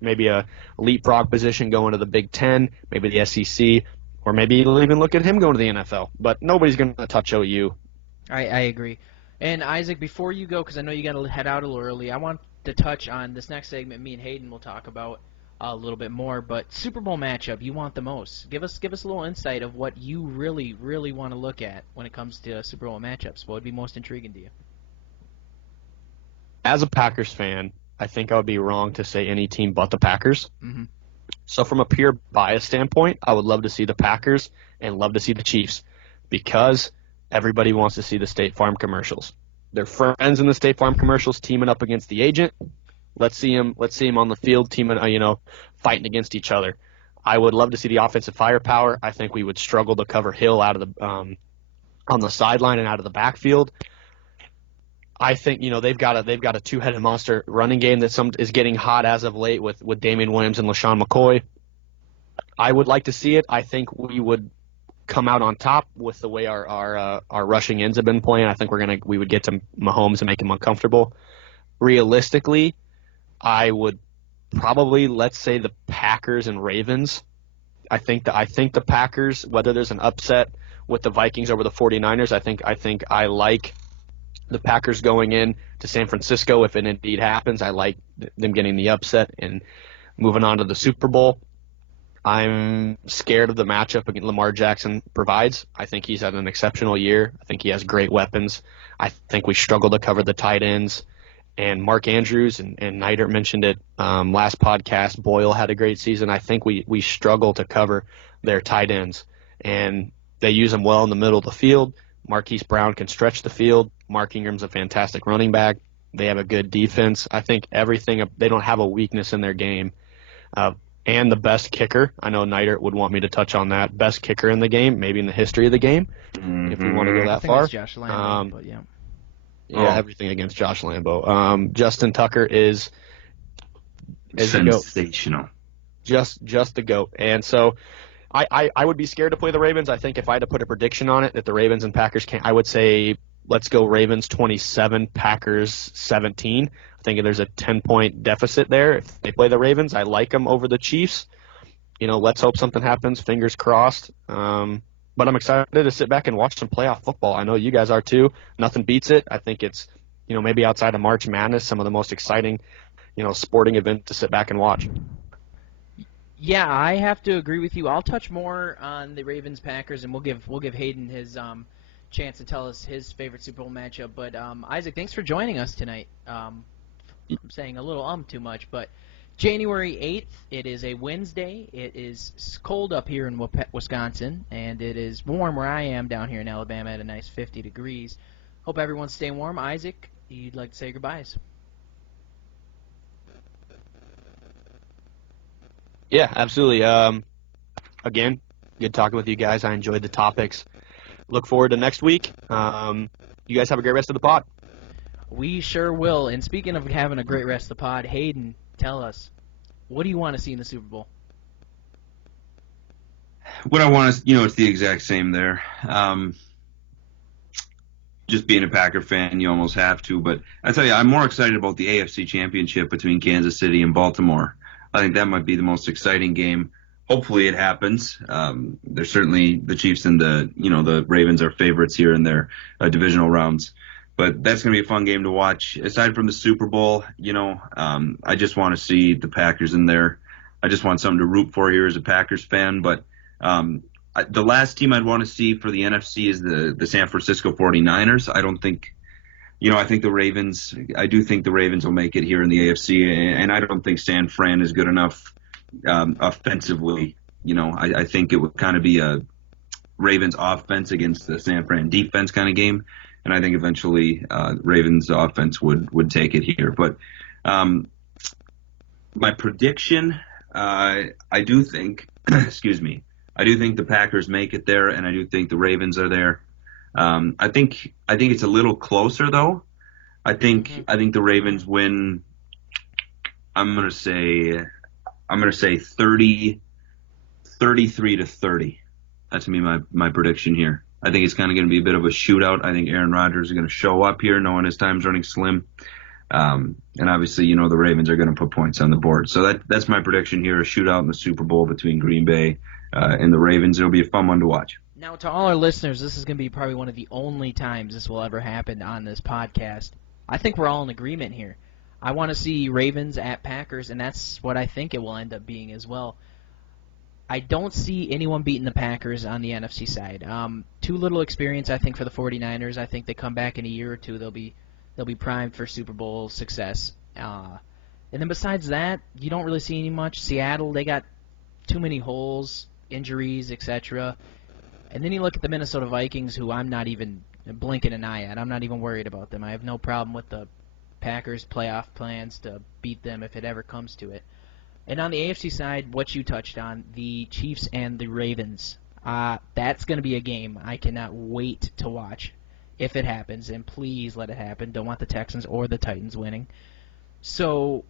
maybe a leapfrog position going to the Big Ten, maybe the SEC, or maybe even look at him going to the NFL. But nobody's going to touch OU. I agree. And Isaac, before you go, because I know you got to head out a little early, I want to touch on this next segment. Me and Hayden will talk about a little bit more. But Super Bowl matchup you want the most? Give us a little insight of what you really want to look at when it comes to Super Bowl matchups. What would be most intriguing to you? As a Packers fan, I think I would be wrong to say any team but the Packers. Mm-hmm. So from a pure bias standpoint, I would love to see the Packers and love to see the Chiefs because everybody wants to see the State Farm commercials. They're friends in the State Farm commercials teaming up against the agent. Let's see them on the field teaming, fighting against each other. I would love to see the offensive firepower. I think we would struggle to cover Hill out of the on the sideline and out of the backfield. I think they've got a two-headed monster running game that is getting hot as of late with Damian Williams and LaShawn McCoy. I would like to see it. I think we would come out on top with the way our rushing ends have been playing. I think we would get to Mahomes and make him uncomfortable. Realistically, I would probably, let's say, the Packers and Ravens. I think the Packers, whether there's an upset with the Vikings over the 49ers, I think I like the Packers going in to San Francisco if it indeed happens. I like them getting the upset and moving on to the Super Bowl. I'm scared of the matchup against Lamar Jackson provides. I think he's had an exceptional year. I think he has great weapons. I think we struggle to cover the tight ends. And Mark Andrews and Neidert mentioned it last podcast. Boyle had a great season. I think we struggle to cover their tight ends. And they use them well in the middle of the field. Marquise Brown can stretch the field. Mark Ingram's a fantastic running back. They have a good defense. I think they don't have a weakness in their game. And the best kicker, I know Neidert would want me to touch on that, best kicker in the game, maybe in the history of the game, if we want to go that far. It's Josh Lambo, but yeah. Yeah, everything against Josh Lambo. Justin Tucker is sensational. Just the GOAT. And so I would be scared to play the Ravens. I think if I had to put a prediction on it that the Ravens and Packers can't, I would say let's go Ravens 27, Packers 17. I think there's a 10-point deficit there. If they play the Ravens, I like them over the Chiefs. Let's hope something happens. Fingers crossed. But I'm excited to sit back and watch some playoff football. I know you guys are too. Nothing beats it. I think it's, maybe outside of March Madness, some of the most exciting, sporting event to sit back and watch. Yeah, I have to agree with you. I'll touch more on the Ravens Packers, and we'll give Hayden his chance to tell us his favorite Super Bowl matchup. But Isaac, thanks for joining us tonight. I'm saying a little too much, but January 8th, it is a Wednesday. It is cold up here in Wisconsin, and it is warm where I am down here in Alabama at a nice 50 degrees. Hope everyone's staying warm. Isaac, you'd like to say goodbyes? Yeah, absolutely. Again, good talking with you guys. I enjoyed the topics. Look forward to next week. You guys have a great rest of the pod. We sure will. And speaking of having a great rest of the pod, Hayden, tell us, what do you want to see in the Super Bowl? What I want is, it's the exact same there. Just being a Packer fan, you almost have to. But I tell you, I'm more excited about the AFC Championship between Kansas City and Baltimore. I think that might be the most exciting game. Hopefully it happens. There's certainly the Chiefs and the Ravens are favorites here in their divisional rounds. But that's going to be a fun game to watch. Aside from the Super Bowl, I just want to see the Packers in there. I just want something to root for here as a Packers fan. But the last team I'd want to see for the NFC is the San Francisco 49ers. I don't think, I think the Ravens, I do think the Ravens will make it here in the AFC. And I don't think San Fran is good enough offensively. I think it would kind of be a Ravens offense against the San Fran defense kind of game. And I think eventually Ravens offense would take it here. But my prediction, I do think, I do think the Packers make it there, and I do think the Ravens are there. I think it's a little closer though. I think the Ravens win. I'm gonna say 33-30. That's gonna be my prediction here. I think it's kind of going to be a bit of a shootout. I think Aaron Rodgers is going to show up here knowing his time's running slim. And obviously, the Ravens are going to put points on the board. So that's my prediction here, a shootout in the Super Bowl between Green Bay and the Ravens. It'll be a fun one to watch. Now, to all our listeners, this is going to be probably one of the only times this will ever happen on this podcast. I think we're all in agreement here. I want to see Ravens at Packers, and that's what I think it will end up being as well. I don't see anyone beating the Packers on the NFC side. Too little experience, I think, for the 49ers. I think they come back in a year or two, they'll be primed for Super Bowl success. And then besides that, you don't really see any much. Seattle, they got too many holes, injuries, etc. And then you look at the Minnesota Vikings, who I'm not even blinking an eye at. I'm not even worried about them. I have no problem with the Packers' playoff plans to beat them if it ever comes to it. And on the AFC side, what you touched on, the Chiefs and the Ravens. That's going to be a game I cannot wait to watch if it happens. And please let it happen. Don't want the Texans or the Titans winning. So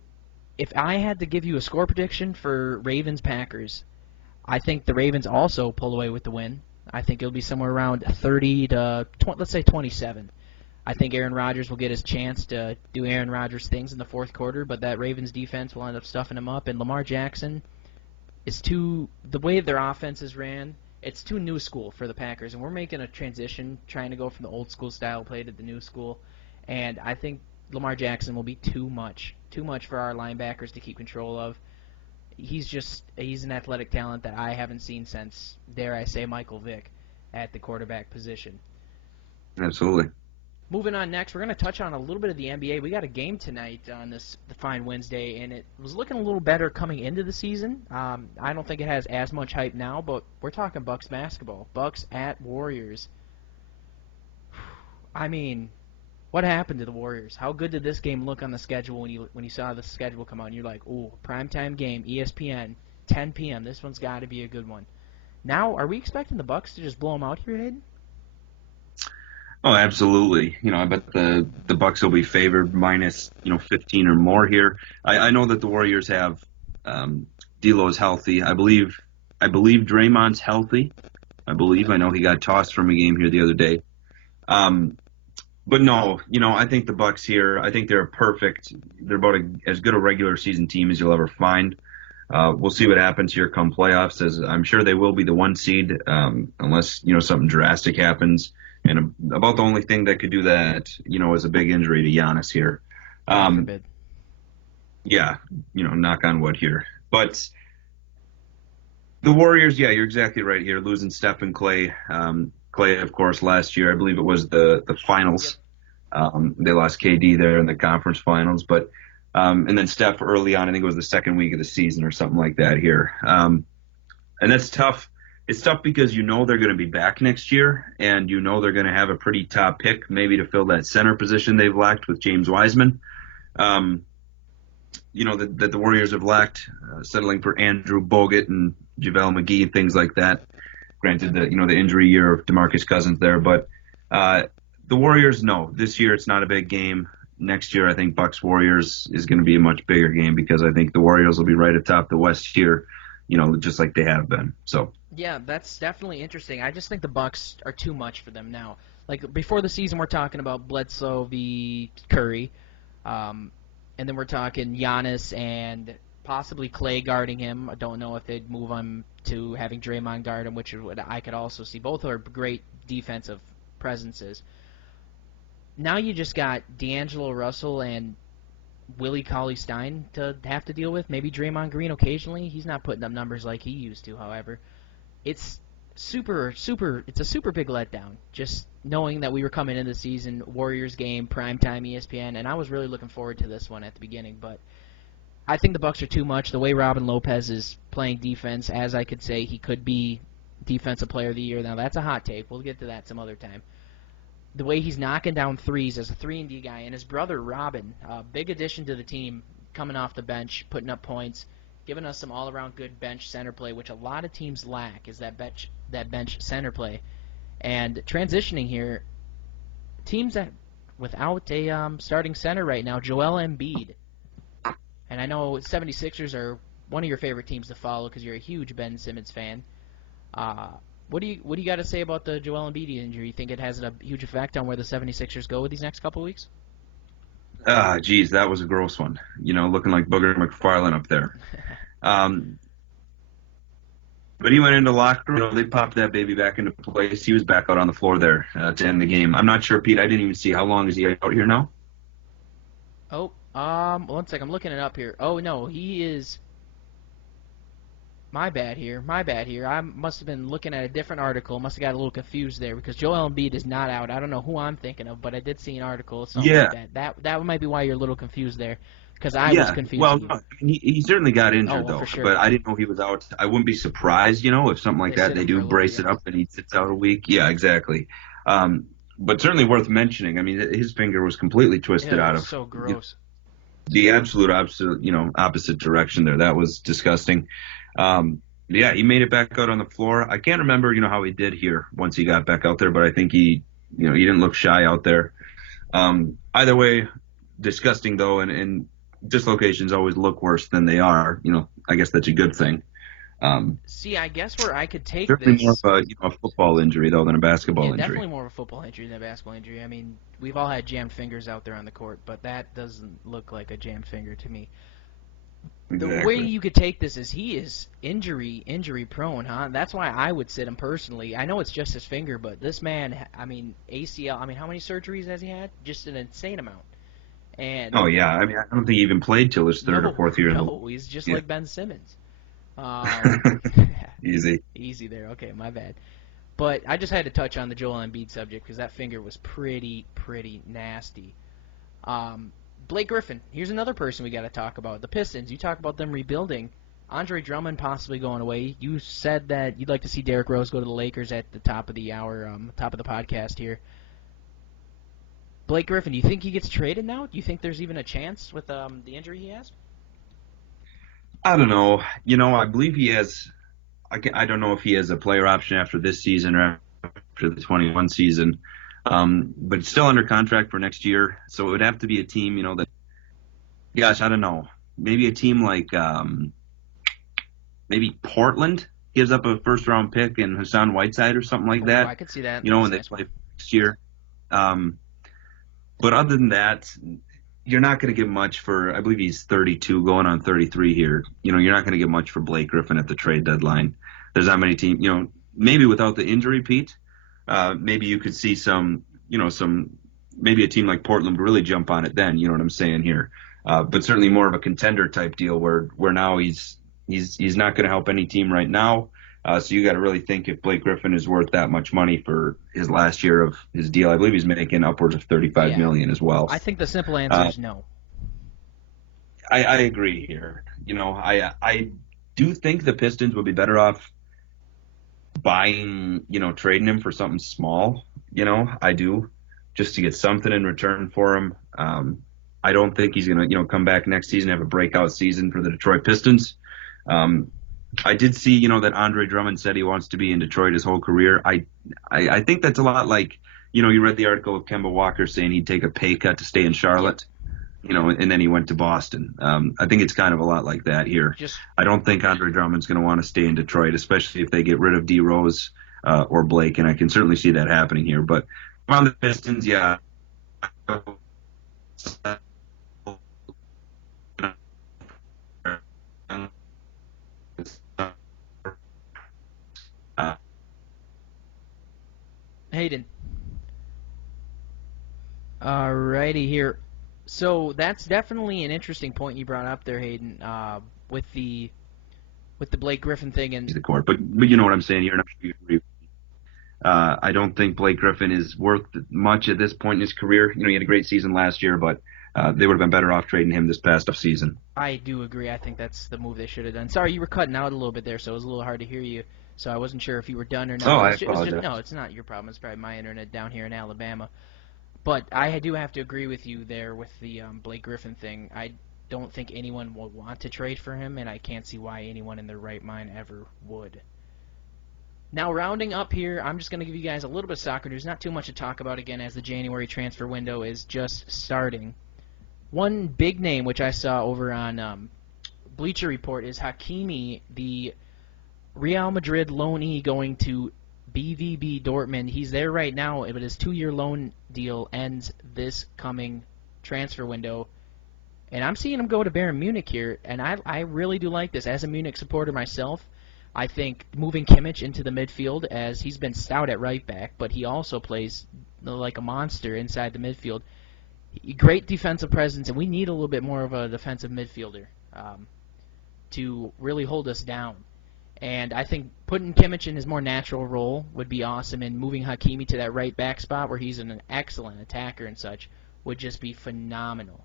if I had to give you a score prediction for Ravens-Packers, I think the Ravens also pull away with the win. I think it'll be somewhere around 30 to, let's say 27. I think Aaron Rodgers will get his chance to do Aaron Rodgers things in the fourth quarter, but that Ravens defense will end up stuffing him up. And Lamar Jackson is the way their offense is ran, it's too new school for the Packers. And we're making a transition, trying to go from the old school style play to the new school. And I think Lamar Jackson will be too much for our linebackers to keep control of. He's an athletic talent that I haven't seen since, dare I say, Michael Vick at the quarterback position. Absolutely. Moving on next, we're going to touch on a little bit of the NBA. We got a game tonight on this fine Wednesday, and it was looking a little better coming into the season. I don't think it has as much hype now, but we're talking Bucks basketball. Bucks at Warriors. I mean, what happened to the Warriors? How good did this game look on the schedule when you saw the schedule come out and you're like, ooh, primetime game, ESPN, 10 p.m. This one's got to be a good one. Now, are we expecting the Bucks to just blow them out here, Hayden? Oh, absolutely. I bet the Bucks will be favored minus 15 or more here. I know that the Warriors have D'Lo's healthy. I believe Draymond's healthy. I know he got tossed from a game here the other day. But no, I think the Bucks here, I think they're perfect. They're about as good a regular season team as you'll ever find. We'll see what happens here come playoffs, as I'm sure they will be the 1 seed unless something drastic happens. And about the only thing that could do that, is a big injury to Giannis here. Yeah, knock on wood here. But the Warriors, yeah, you're exactly right here, losing Steph and Clay. Clay, of course, last year, I believe it was the finals. They lost KD there in the conference finals. But and then Steph early on, I think it was the second week of the season or something like that here. And that's tough. It's tough because they're going to be back next year, and they're going to have a pretty top pick maybe to fill that center position they've lacked with James Wiseman. That the Warriors have lacked, settling for Andrew Bogut and JaVale McGee and things like that. Granted, the injury year of DeMarcus Cousins there, but the Warriors, no. This year it's not a big game. Next year I think Bucks-Warriors is going to be a much bigger game because I think the Warriors will be right atop the West here, just like they have been. So. Yeah, that's definitely interesting. I just think the Bucks are too much for them now. Like, before the season, we're talking about Bledsoe v. Curry, and then we're talking Giannis and possibly Clay guarding him. I don't know if they'd move him to having Draymond guard him, which I could also see. Both are great defensive presences. Now you just got D'Angelo Russell and Willie Cauley-Stein to have to deal with. Maybe Draymond Green occasionally. He's not putting up numbers like he used to, however. It's it's a super big letdown, just knowing that we were coming into the season, Warriors game, primetime ESPN, and I was really looking forward to this one at the beginning, but I think the Bucks are too much. The way Robin Lopez is playing defense, as I could say, he could be Defensive Player of the Year. Now, that's a hot take. We'll get to that some other time. The way he's knocking down threes as a 3-and-D guy, and his brother Robin, big addition to the team, coming off the bench, putting up points, giving us some all-around good bench center play, which a lot of teams lack, is that bench center play. And transitioning here, teams that without a starting center right now, Joel Embiid. And I know 76ers are one of your favorite teams to follow because you're a huge Ben Simmons fan. What do you got to say about the Joel Embiid injury? You think it has a huge effect on where the 76ers go with these next couple weeks? Geez, that was a gross one. Looking like Booger McFarlane up there. But he went into the locker room. They popped that baby back into place. He was back out on the floor there to end the game. I'm not sure, Pete. I didn't even see how long is he out here now. Oh, one sec. I'm looking it up here. Oh no, he is. My bad here. My bad here. I must have been looking at a different article. Must have got a little confused there because Joel Embiid is not out. I don't know who I'm thinking of, but I did see an article, something Yeah. like that. That might be why you're a little confused there, because I was Yeah, confused. well, no, he certainly got injured, well, though. for sure. But I didn't know he was out. I wouldn't be surprised, if something like They that, sit they him for a do little brace bit, it up and he sits out a week. Yeah, exactly. But certainly worth mentioning. I mean, his finger was completely twisted Yeah, out it of was so gross. the absolute, opposite direction there. That was disgusting. Yeah, he made it back out on the floor. I can't remember, how he did here once he got back out there, but I think he didn't look shy out there. Either way, disgusting though, and dislocations always look worse than they are. I guess that's a good thing. See, I guess where I could take Certainly this. more of a football injury though than a basketball injury. Definitely more of a football injury than a basketball injury. I mean, we've all had jammed fingers out there on the court, but that doesn't look like a jammed finger to me. Exactly. The way you could take this is he is injury prone, huh? That's why I would sit him personally. I know it's just his finger, but this man, I mean, ACL. I mean, how many surgeries has he had? Just an insane amount. And oh yeah, I mean, I don't think he even played till his third or fourth year. No, he's just like Ben Simmons. Easy there. Okay, my bad. But I just had to touch on the Joel Embiid subject because that finger was pretty nasty. Blake Griffin, here's another person we got to talk about. The Pistons, you talk about them rebuilding. Andre Drummond possibly going away. You said that you'd like to see Derrick Rose go to the Lakers at the top of the hour, top of the podcast here. Blake Griffin, do you think he gets traded now? Do you think there's even a chance with the injury he has? I don't know. I believe he has. I don't know if he has a player option after this season or after the 21 season. But it's still under contract for next year, so it would have to be a team, that. Gosh, I don't know. Maybe a team like maybe Portland gives up a first-round pick and Hassan Whiteside or something like that. I could see that. When they play next year. But other than that, you're not going to get much for. I believe he's 32, going on 33 here. You're not going to get much for Blake Griffin at the trade deadline. There's not many teams. Maybe without the injury, Pete. Maybe you could see maybe a team like Portland would really jump on it then, you know what I'm saying here. But certainly more of a contender type deal where now he's not going to help any team right now. So you got to really think if Blake Griffin is worth that much money for his last year of his deal. I believe he's making upwards of $35 million as well. I think the simple answer is no. I agree here. I do think the Pistons would be better off buying, trading him for something small. I do, just to get something in return for him. I don't think he's going to, come back next season and have a breakout season for the Detroit Pistons. I did see, that Andre Drummond said he wants to be in Detroit his whole career. I think that's a lot like, you read the article of Kemba Walker saying he'd take a pay cut to stay in Charlotte, and then he went to Boston. I think it's kind of a lot like that here. I don't think Andre Drummond's going to want to stay in Detroit, especially if they get rid of D. Rose or Blake, and I can certainly see that happening here. But on the Pistons, yeah. Hayden. Alrighty here. So that's definitely an interesting point you brought up there, Hayden, with the Blake Griffin thing and the court. But you know what I'm saying here, and I'm sure you agree. I don't think Blake Griffin is worth much at this point in his career. He had a great season last year, but they would have been better off trading him this past season. I do agree. I think that's the move they should have done. Sorry, you were cutting out a little bit there, so it was a little hard to hear you. So I wasn't sure if you were done or not. Oh, I apologize. No, it's not your problem. It's probably my internet down here in Alabama. But I do have to agree with you there with the Blake Griffin thing. I don't think anyone will want to trade for him, and I can't see why anyone in their right mind ever would. Now, rounding up here, I'm just going to give you guys a little bit of soccer news. Not too much to talk about, again, as the January transfer window is just starting. One big name, which I saw over on Bleacher Report, is Hakimi, the Real Madrid loanee going to BVB Dortmund. He's there right now, but his 2-year loan deal ends this coming transfer window. And I'm seeing him go to Bayern Munich here, and I really do like this. As a Munich supporter myself, I think moving Kimmich into the midfield, as he's been stout at right back, but he also plays like a monster inside the midfield. Great defensive presence, and we need a little bit more of a defensive midfielder to really hold us down. And I think putting Kimmich in his more natural role would be awesome, and moving Hakimi to that right back spot where he's an excellent attacker and such would just be phenomenal.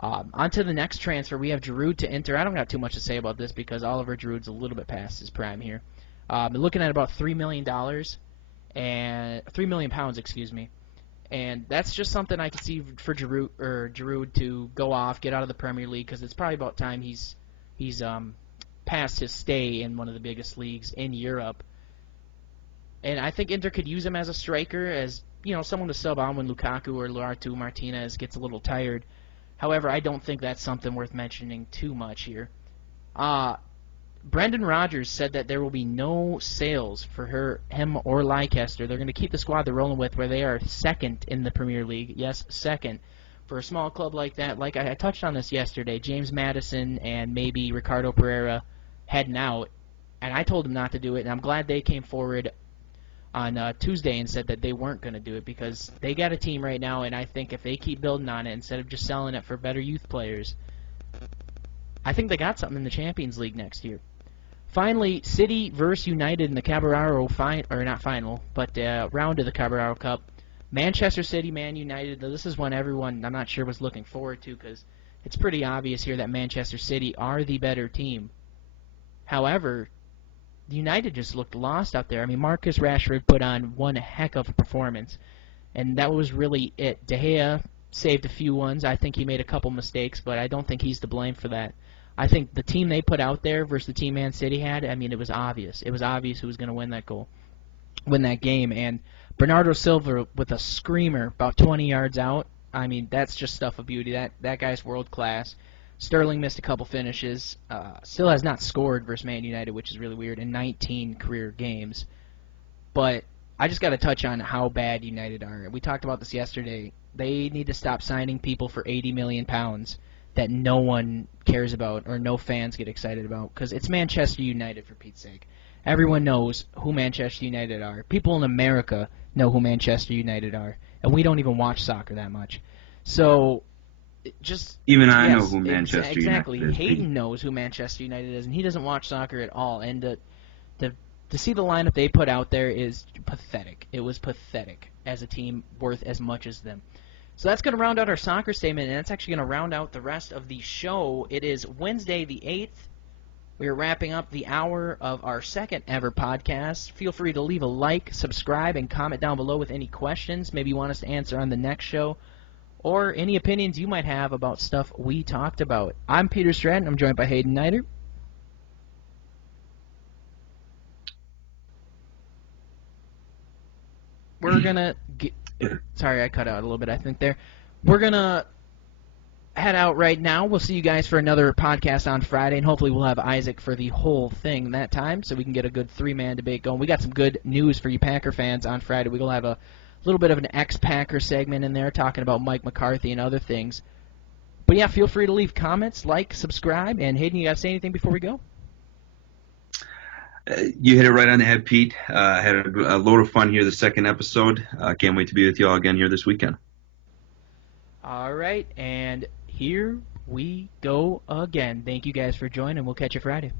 On to the next transfer, we have Giroud to Inter. I don't got too much to say about this because Oliver Giroud's a little bit past his prime here. Looking at about $3 million and £3 million, excuse me, and that's just something I could see for Giroud to go off, get out of the Premier League, because it's probably about time he's past his stay in one of the biggest leagues in Europe. And I think Inter could use him as a striker, as someone to sub on when Lukaku or Lautaro Martinez gets a little tired. However, I don't think that's something worth mentioning too much here. Brendan Rodgers said that there will be no sales for him or Leicester. They're going to keep the squad they're rolling with, where they are second in the Premier League. Yes, second. For a small club like that, like I touched on this yesterday, James Maddison and maybe Ricardo Pereira heading out, and I told them not to do it, and I'm glad they came forward on Tuesday and said that they weren't going to do it, because they got a team right now, and I think if they keep building on it instead of just selling it for better youth players, I think they got something in the Champions League next year. Finally, City versus United in the Carabao round of the Carabao Cup. Manchester City, Man United. This is one everyone, I'm not sure, was looking forward to, because it's pretty obvious here that Manchester City are the better team. However, United just looked lost out there. I mean, Marcus Rashford put on one heck of a performance, and that was really it. De Gea saved a few ones. I think he made a couple mistakes, but I don't think he's to blame for that. I think the team they put out there versus the team Man City had, I mean, it was obvious. It was obvious who was going to win that game. And Bernardo Silva with a screamer about 20 yards out, I mean, that's just stuff of beauty. That guy's world class. Sterling missed a couple finishes. Still has not scored versus Man United, which is really weird, in 19 career games. But I just got to touch on how bad United are. We talked about this yesterday. They need to stop signing people for £80 million that no one cares about or no fans get excited about, because it's Manchester United, for Pete's sake. Everyone knows who Manchester United are. People in America know who Manchester United are, and we don't even watch soccer that much. So even I know who Manchester exactly. United is. Hayden knows who Manchester United is, and he doesn't watch soccer at all. And to see the lineup they put out there is pathetic. It was pathetic as a team worth as much as them. So that's going to round out our soccer statement, and that's actually going to round out the rest of the show. It is Wednesday the 8th. We are wrapping up the hour of our second ever podcast. Feel free to leave a like, subscribe, and comment down below with any questions maybe you want us to answer on the next show, or any opinions you might have about stuff we talked about. I'm Peter Stratton. I'm joined by Hayden Niter. We're going to get... Sorry, I cut out a little bit, I think, there. We're going to head out right now. We'll see you guys for another podcast on Friday, and hopefully we'll have Isaac for the whole thing that time so we can get a good three-man debate going. We got some good news for you Packer fans on Friday. We're going to have a little bit of an ex-Packer segment in there talking about Mike McCarthy and other things. But yeah, feel free to leave comments, like, subscribe, and Hayden, you got to say anything before we go? You hit it right on the head, Pete. Had a load of fun here the second episode. Can't wait to be with you all again here this weekend. All right, and here we go again. Thank you guys for joining. We'll catch you Friday.